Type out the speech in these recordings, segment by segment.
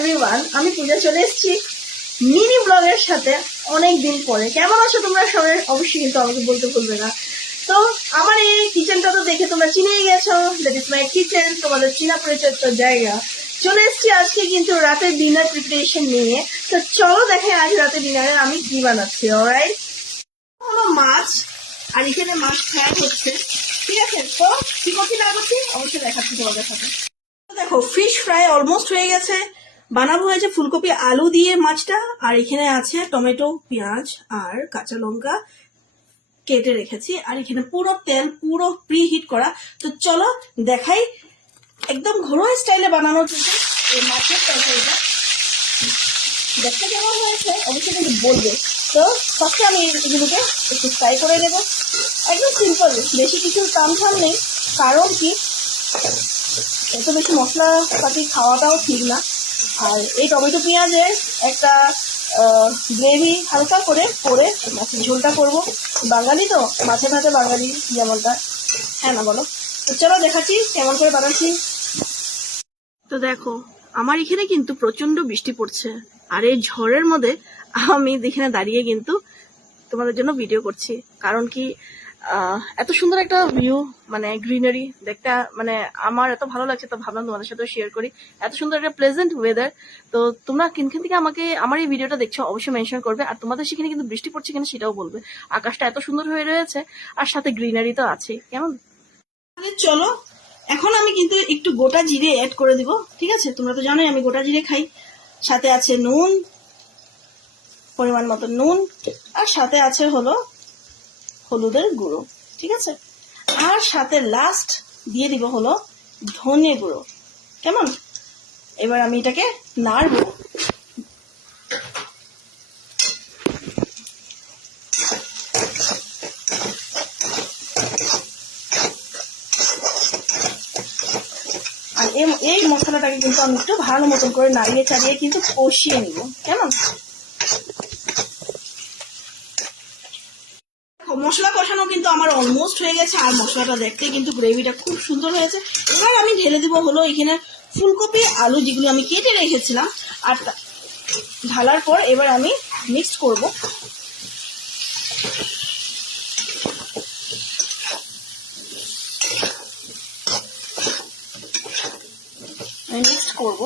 Everyone, আমি পূজা চলে এসেছি মিনি ব্লগের সাথে অনেক দিন পরে। কেমন আছো তোমরা সবাই? অবশ্যই কিন্তু আমাকে বলতে ভুলবে না। তো আমার এই কিচেনটা তো দেখে তোমরা চিনেই গেছো, দ্যাট ইজ মাই কিচেন, তোমাদের চিনা পরিচর্য জায়গা। চলে এসেছি আজকে কিন্তু রাতের ডিনার প্রিপারেশন নিয়ে। তো চলো দেখে আজ রাতে ডিনারে আমি কি বানাচ্ছি। অলরাইট, হলো মাছ, আর এখানে মাছ ফ্রাই হচ্ছে। ঠিক আছে, তো কি করছি না করছি অবশ্যই দেখাচ্ছি তোমাদের সাথে। দেখো, ফিশ ফ্রাই অলমোস্ট হয়ে গেছে। বানাবো হয়েছে ফুলকপি আলু দিয়ে মাছটা, আর এখানে আছে টমেটো, পেঁয়াজ আর কাঁচা লঙ্কা কেটে রেখেছি, আর এখানে পুরো তেল পুরো প্রি হিট করা। তো চলো দেখাই একদম ঘরোয়া স্টাইলে বানানো কিন্তু এই মাছের তরকারিটা। দেখতে কেমন হয়েছে অবশ্যই কিন্তু বলবে। তো ফার্স্টে আমি এগুলোকে একটু ফ্রাই করে নেব, একদম সিম্পল, বেশি কিছু তামঝাম নেই। কারণ কি, এত বেশি মশলাপাতি খাওয়াটাও ঠিক না। আর এই টমেটো পেঁয়াজের একটা গ্রেভি হালকা করে মাছের ঝোলটা করব। বাঙালি তো, মাছে ভাতে বাঙালি যেমনটা, হ্যাঁ না বলো? তো চলো দেখাচ্ছি কেমন করে বানাচ্ছি। তো দেখো, আমার এখানে কিন্তু প্রচন্ড বৃষ্টি পড়ছে, আর এই ঝড়ের মধ্যে আমি এখানে দাঁড়িয়ে কিন্তু তোমাদের জন্য ভিডিও করছি। কারণ কি, এত সুন্দর একটা ভিউ, মানে গ্রিনারি দেখতে মানে আমার এত ভালো লাগছে, তো ভাবলাম তোমাদের সাথে শেয়ার করি। এত সুন্দর একটা প্লেজেন্ট ওয়েদার। তো তোমরা কিনখান থেকে আমাকে আমার এই ভিডিওটা দেখছো অবশ্যই মেনশন করবে, আর তোমাদের সেখানে কিন্তু বৃষ্টি পড়ছে কিনা সেটাও বলবে। আকাশটা এত সুন্দর হয়ে রয়েছে, আর সাথে গ্রিনারি তো আছে। কেমন? চলো, এখন আমি কিন্তু একটু গোটা জিরে অ্যাড করে দিব। ঠিক আছে, তোমরা তো জানোই আমি গোটা জিরে খাই। সাথে আছে নুন, পরিমাণ মতো নুন, আর সাথে আছে হলো হলুদের গুঁড়ো। ঠিক আছে, আর সাথে লাস্ট দিয়ে দিব হলো ধনে গুঁড়ো। কেমন? এবার আমি এটাকে নাড়বো। আর এই মশলাটাকে কিন্তু আমি একটু ভালো মতন করে নাড়িয়ে চাড়িয়ে কিন্তু কষিয়ে নিব। কেমন? মশলা কষানো কিন্তু আমার অলমোস্ট হয়ে গেছে, আর মশলাটা দেখতে কিন্তু গ্রেভিটা খুব সুন্দর হয়েছে। এবার আমি ঢেলে দিব হলো এখানে ফুলকপি আলু যেগুলো আমি কেটে রেখেছিলাম, আর ঢালার পর এবার আমি মিক্সড করব। আমি মিক্সড করব।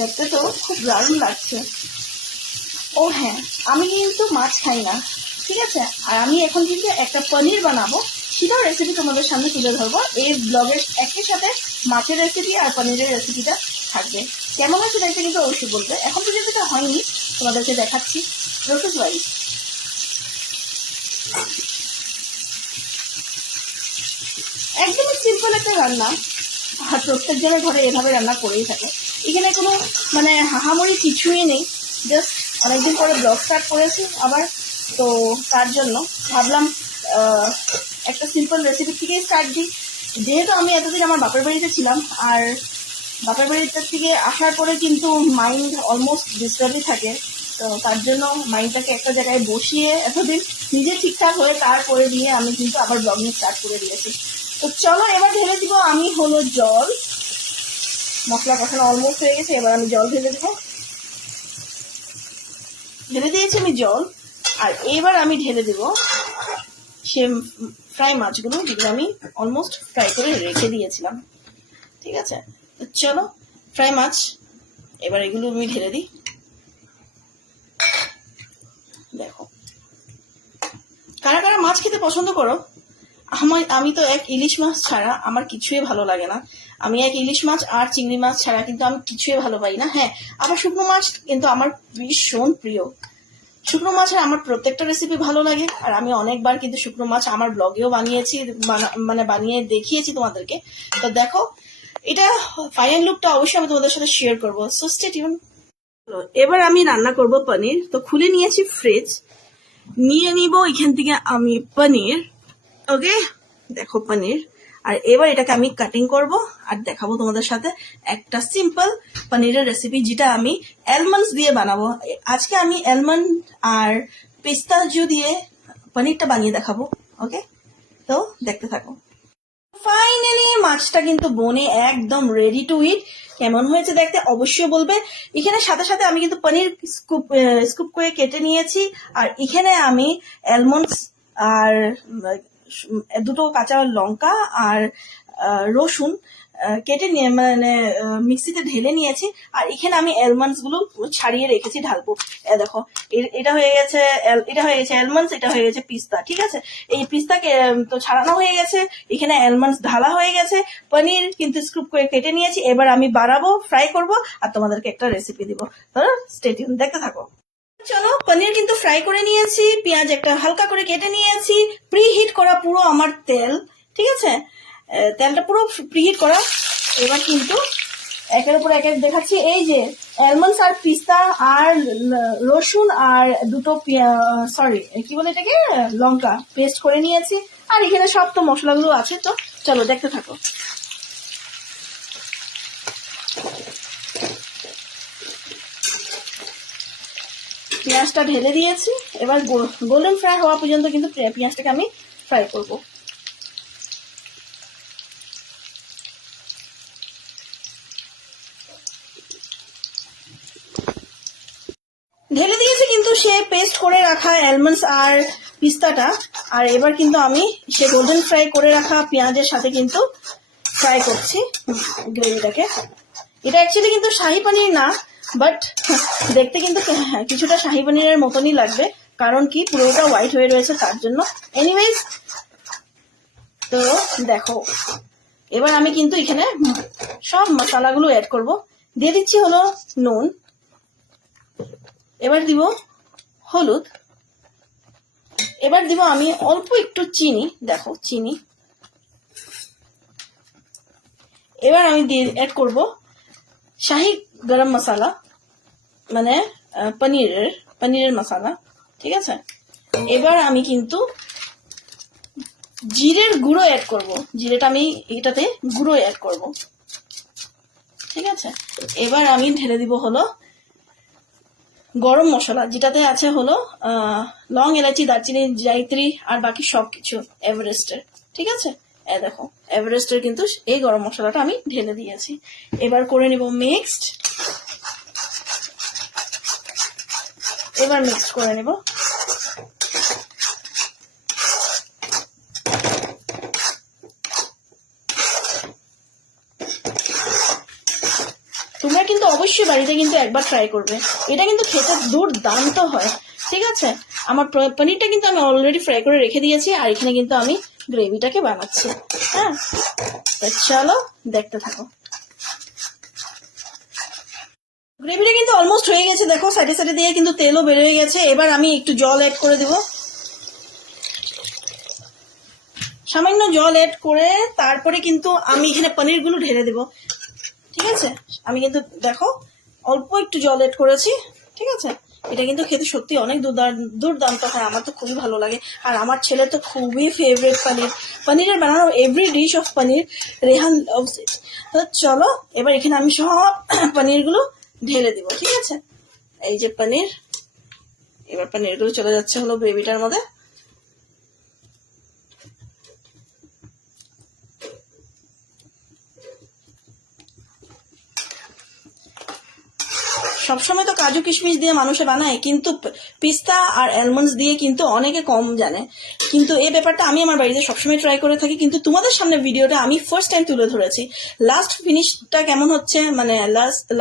দেখতে তো খুব দারুণ লাগছে। ও হ্যাঁ, আমি কিন্তু মাছ খাই না। ঠিক আছে, আর আমি এখন কিন্তু একটা পনির বানাবো, সেটাও রেসিপি তোমাদের সামনে তুলে ধরবো। এই ব্লগের একই সাথে মাছের রেসিপি আর পনিরের রেসিপিটা থাকবে। কেমন হয়েছে দেখতে কিন্তু অবশ্যই বলবে। এখন পর্যন্ত এটা হয়নি, তোমাদেরকে দেখাচ্ছি প্রসেস ওয়াইজ। একদমই সিম্পল একটা রান্না, আর প্রত্যেকজনের ঘরে এভাবে রান্না করেই থাকে। এখানে কোনো মানে হাহামড়ি কিছুই নেই। জাস্ট অনেকদিন পরে ব্লগ স্টার্ট করেছি আবার, তো তার জন্য ভাবলাম একটা সিম্পল রেসিপি থেকেই স্টার্ট দিই। যেহেতু আমি এতদিন আমার বাপের বাড়িতে ছিলাম, আর বাপের বাড়িতে থেকে আসার পরে কিন্তু মাইন্ড অলমোস্ট ডিস্টার্বই থাকে। তো তার জন্য মাইন্ডটাকে একটা জায়গায় বসিয়ে এতদিন নিজে ঠিকঠাক হয়ে তারপরে দিয়ে আমি কিন্তু আবার ব্লগিং স্টার্ট করে দিয়েছি। তো চলো এবার ঢেলে দিব আমি হলো জল। মশলা কষানো অলমোস্ট হয়ে গেছে, এবার আমি জল ঢেলে দেবো। ঢেলে দিয়েছি আমি জল, আর এবার আমি ঢেলে দেব সে ফ্রাই মাছগুলো, যেগুলো আমি অলমোস্ট ফ্রাই করে রেখে দিয়েছিলাম। ঠিক আছে, তো চলো ফ্রাই মাছ এবার এগুলো আমি ঢেলে দিই। দেখো, কারা কারা মাছ খেতে পছন্দ করো? আমি তো এক ইলিশ মাছ ছাড়া আমার কিছুই ভালো লাগে না। আমি এক ইলিশ মাছ আর চিংড়ি মাছ ছাড়া কিন্তু আমি কিছুই ভালো পাই না। হ্যাঁ, আবার শুকনো মাছ কিন্তু আমার ভীষণ প্রিয়। শুকনো মাছের আমার প্রত্যেকটা রেসিপি ভালো লাগে, আর আমি অনেকবার কিন্তু শুকনো মাছ আমার ব্লগেও বানিয়েছি, মানে বানিয়ে দেখিয়েছি তোমাদেরকে। তো দেখো, এটা ফাইনাল লুকটা অবশ্যই আমি তোমাদের সাথে শেয়ার করবো, সো স্টে টিউন। এবার আমি রান্না করব পনির। তো খুলে নিয়েছি ফ্রিজ, নিয়ে নিব এখান থেকে আমি পনির। ওকে, দেখো পনির। আর এবার এটাকে আমি কাটিং করব আর দেখাবো তোমাদের সাথে একটা সিম্পল পনিরের রেসিপি, যেটা আমি অ্যালমন্ডস দিয়ে বানাবো। আজকে আমি অ্যালমন্ড আর পিস্তাচিও দিয়ে পনিরটা বানিয়ে দেখাবো। ওকে, তো দেখতে থাকো। ফাইনালি মাছটা কিন্তু বনে একদম রেডি টু ইট। কেমন হয়েছে দেখতে অবশ্যই বলবে। এখানে সাথে সাথে আমি কিন্তু পনির স্কুপ করে কেটে নিয়েছি, আর এখানে আমি অ্যালমন্ডস আর দুটো কাঁচা লঙ্কা আর রসুন কেটে নিয়ে মানে মিক্সিতে ঢেলে নিয়েছি। আর এখানে আমি অ্যালমন্ডস গুলো ছাড়িয়ে রেখেছি ঢালবো। দেখো এটা হয়ে গেছে অ্যালমন্ডস, এটা হয়ে গেছে পিস্তা। ঠিক আছে, এই পিস্তাকে তো ছাড়ানো হয়ে গেছে, এখানে অ্যালমন্ডস ঢালা হয়ে গেছে, পনির কিন্তু স্কুপ করে কেটে নিয়েছি। এবার আমি বাড়াবো, ফ্রাই করব, আর তোমাদেরকে একটা রেসিপি দিব। তো স্টে টিউন, দেখতে থাকো। চলো, পনির কিন্তু ফ্রাই করে নিয়েছি, পেঁয়াজ একটা হালকা করে কেটে নিয়েছি, প্রি হিট করা পুরো আমার তেল। ঠিক আছে, তেলটা পুরো প্রিহিট করা। এবার কিন্তু একের উপর এক দেখাচ্ছি। এই যে অ্যালমন্ডস আর পিস্তা আর রসুন আর দুটো সরি কি বলে এটাকে লঙ্কা পেস্ট করে নিয়েছি। আর এখানে সব তো মশলাগুলো আছে, তো চলো দেখতে থাকো। পেঁয়াজটা ঢেলে দিয়েছি, এবার গোল্ডেন ফ্রাই হওয়া পর্যন্ত কিন্তু পেঁয়াজটাকে আমি ফ্রাই করবো। ঢেলে দিয়েছি কিন্তু সে পেস্ট করে রাখা অ্যালমন্ডস আর পিস্তাটা। আর এবার কিন্তু আমি সে গোল্ডেন ফ্রাই করে রাখা পেঁয়াজের সাথে কিন্তু ফ্রাই করছি গ্রেভিটাকে। এটা অ্যাকচুয়ালি কিন্তু শাহি পনির না, বাট দেখতে কিন্তু কিছুটা শাহি পনিরের মতনই লাগবে, কারণ কি পুরোটা হোয়াইট হয়ে রয়েছে তার জন্য। এনিওয়েজ, তো দেখো এবার আমি কিন্তু এখানে সব মশলাগুলো অ্যাড করব। দিয়ে দিচ্ছি হলো নুন, এবার দিব হলুদ, এবার দিব আমি অল্প একটু চিনি। দেখো চিনি। এবার আমি দিয়ে অ্যাড করব শাহি গরম মশলা, মানে পনিরের মশলা। ঠিক আছে, এবার আমি কিন্তু জিরের গুঁড়ো অ্যাড করব। জিরেটা আমি এটাতে গুঁড়ো অ্যাড করব। ঠিক আছে, এবার আমি ঢেলে দিব হলো গরম মশলা, যেটাতে আছে হলো লং, এলাচি, দারচিনি, জায়ত্রী আর বাকি সবকিছু এভারেস্টের। ঠিক আছে, দেখো এভারেস্টের কিন্তু এই গরম মশলাটা আমি ঢেলে দিয়েছি। এবার করে নিব মিক্সড। এবার মিক্স করে নেব। তোমরা কিন্তু অবশ্যই বাড়িতে কিন্তু একবার ট্রাই করবে, এটা কিন্তু খেতে দুর্দান্ত হয়। ঠিক আছে, আমার পনিরটা কিন্তু আমি অলরেডি ফ্রাই করে রেখে দিয়েছি, আর এখানে কিন্তু আমি গ্রেভিটাকে বানাচ্ছি। হ্যাঁ, চলো দেখতে থাকো। গ্রেভিটা কিন্তু অলমোস্ট হয়ে গেছে, দেখো সাইডে সাইডে দিয়ে কিন্তু তেলও বের হয়ে গেছে। এবার আমি একটু জল অ্যাড করে দেব, সামান্য জল অ্যাড করে তারপরে কিন্তু আমি এখানে পনিরগুলো ঢেলে দেব। ঠিক আছে, আমি কিন্তু দেখো অল্প একটু জল অ্যাড করেছি। ঠিক আছে, এটা কিন্তু খেতে সত্যি অনেক দুর্দান্ত হয়, আমার তো খুবই ভালো লাগে। আর আমার ছেলে তো খুবই ফেভারিট পনিরের বানানো every dish of paneer Rehan loves it. তো চলো এবার এখানে আমি সব পনিরগুলো ঢেলে দিব। ঠিক আছে, এই যে পনির, এবার পনিরগুলো চলে যাচ্ছে হলো গ্রেভিটার মধ্যে। সবসময় তো কাজু কিশমিশ দিয়ে মানুষে বানায়, কিন্তু পিস্তা আর অ্যালমন্ডস দিয়ে কিন্তু অনেকে কম জানে। কিন্তু এই ব্যাপারটা আমি আমার বাড়িতে সবসময় ট্রাই করে থাকি, কিন্তু তোমাদের সামনে ভিডিওটা আমি ফার্স্ট টাইম তুলে ধরেছি। লাস্ট ফিনিশটা কেমন হচ্ছে, মানে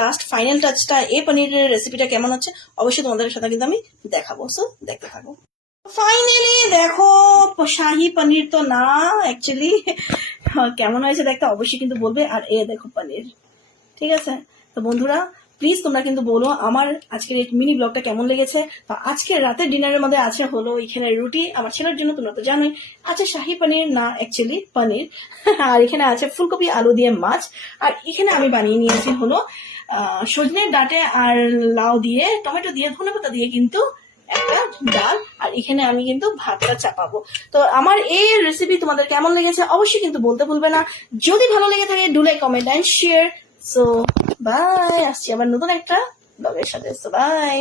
লাস্ট ফাইনাল টাচটা এই পনিরের রেসিপিটা কেমন হচ্ছে অবশ্যই তোমাদের সাথে কিন্তু আমি দেখাবো। সো দেখতে থাকো। ফাইনালি দেখো, শাহি পনির তো না, অ্যাকচুয়ালি কেমন হয়েছে দেখতে অবশ্যই কিন্তু বলবে। আর এ দেখো পনির। ঠিক আছে, তো বন্ধুরা প্লিজ তোমরা কিন্তু বলো আমার আজকের এই মিনি ব্লগটা কেমন লেগেছে। তো আজকে রাতের ডিনারের মধ্যে আছে হলো এখানে রুটি, আমার ছেলের জন্য তোমরা তো জানোই আছে শাহি পনির, না অ্যাকচুয়ালি পনির। আর এখানে আছে ফুলকপি আলু দিয়ে মাছ। আর এখানে আমি বানিয়ে নিয়েছি হলো সজনের ডাঁটে আর লাউ দিয়ে, টমেটো দিয়ে, ধনেপাতা দিয়ে কিন্তু একটা ডাল, আর এখানে আমি কিন্তু ভাতটা চাপাবো। তো আমার এই রেসিপি তোমাদের কেমন লেগেছে অবশ্যই কিন্তু বলতে ভুলবে না। যদি ভালো লেগে থাকে do like, comment and share. So bye, আসছি আবার নতুন একটা ব্লগের সাথে। So by.